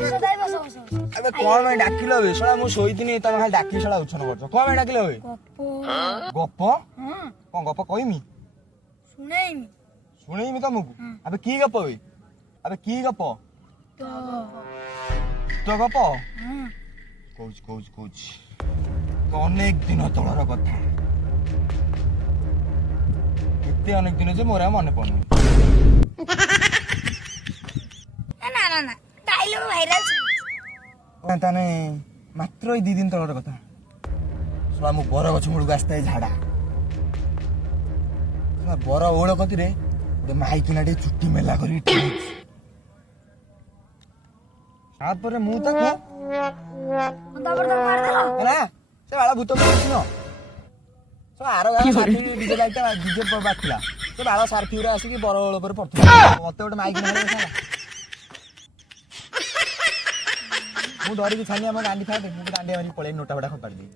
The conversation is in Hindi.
अबे कौन मैं डाकिलो बे सला मु सोईतिनी तमे खाली डाकी सला उछन करछ कौन मैं डाकिलो बे गप कौन गप कहिमी सुनेइमी तमकु अबे की गप बे अबे की गप तो गप कोच अनेक दिन तलर कथा एते अनेक दिन जे मोरा मन पड़नी ना डायलॉग वायरल ताने मात्र 2 दिन तलर कथा सला मु बर गछ मुळु आस्ते झाडा सला बर ओळ कति रे गो माइकिना डे छुट्टी मेला करी सात पर मु तक मार देलो ना से बाला भूत पछिनो सो आरो गां साथी डीजे लाइटा डीजे पर बाखला से बाला सारथी उरा आसी की बर ओळ पर पड़थि मते गोटे माइक ना देखाला मु डरी की छानिया म गांडी था मु गांडी मारी पळे नोटा बडा खपाड़ दी